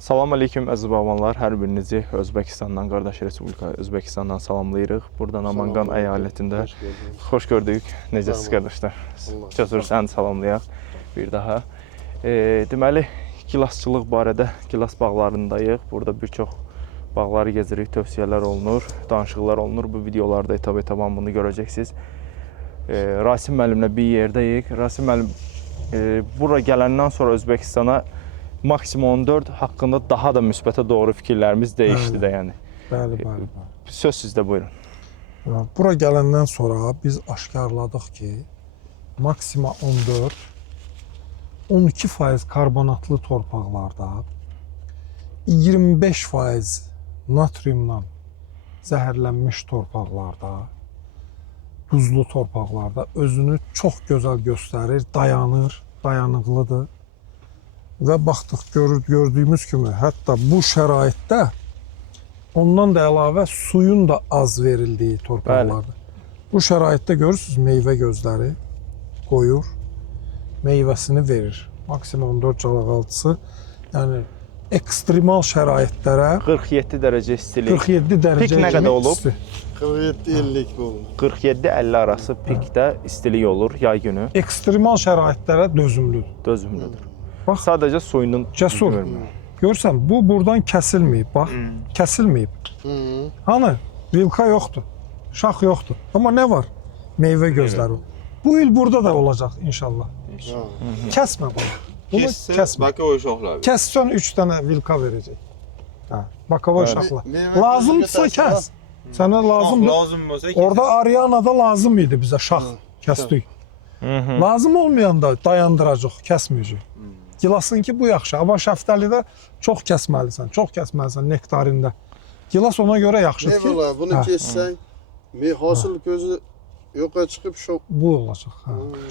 Salam aleyküm əziz bağbanlar, hər birinizi Özbəkistandan, qardaş Respublika Özbəkistandan salamlayırıq. Buradan Namangan əyalətində xoş gördük. Necəsiz qardaşlar? Cəsur səni salamlayaq bir daha. Deməli, gilasçılıq barədə gilas bağlarındayıq. Burada bir çox bağları gezirik, tövsiyələr olunur, danışıqlar olunur. Bu videolarda etap-etap bunu görəcəksiniz. Rasim müəllimlə bir yerdəyik. Rasim müəllim bura gələndən sonra Özbəkistana maksimum 14 haqqında daha da müsbətə doğru fikirlərimiz dəyişdi də yəni. Bəli. Söz sizdə, buyurun. Bura gələndən sonra biz aşkarladıq ki, maksima 14, 12% karbonatlı torpaqlarda, 25% natriumdan zəhərlənmiş torpaqlarda, duzlu torpaqlarda özünü çox gözəl göstərir, dayanır, dayanıqlıdır. Və baxdıq, gördüyümüz kimi, hətta bu şəraitdə ondan da əlavə suyun da az verildiyi torpaqlardır. Bu şəraitdə görürsünüz, meyvə gözləri qoyur, meyvəsini verir. Maksimum 14 calaqaltısı, yəni ekstremal şəraitlərə 47 dərəcə istilik. 47 dərəcə Pik nə qədər olub? 47-50 olub. 47-50 arası pikdə istilik olur yay günü. Ekstremal şəraitlərə dözümlüdür. Dözümlüdür. Bax, Sadəcə suyunun cəsur. Görürsən, bu buradan kəsilməyib, bax, kəsilməyib. Hani, vilka yoxdur, şax yoxdur. Amma nə var? Meyvə gözləri. Bu il burada da olacaq inşallah. Kəsmə bunu. Bunu kəsmə. Bakı uşaqlar. Kəssən 3 dənə vilka verəcək. Bakava uşaqlar. Lazımdırsa kəs. Sənə lazımdır. Lazım olsa Orada Ariyanada lazım idi bizə şax kəsdik. Lazım olmayanda dayandıracaq, kəsməyəcək. Gilasınki bu yaxşı, amma şəftəlidə çox kəsməlisən, nektarində. Gilas ona görə yaxşıdır ki... Eyvallah, bunu kessən, hasıl gözü yoxa çıxıb şok. Bu olacaq.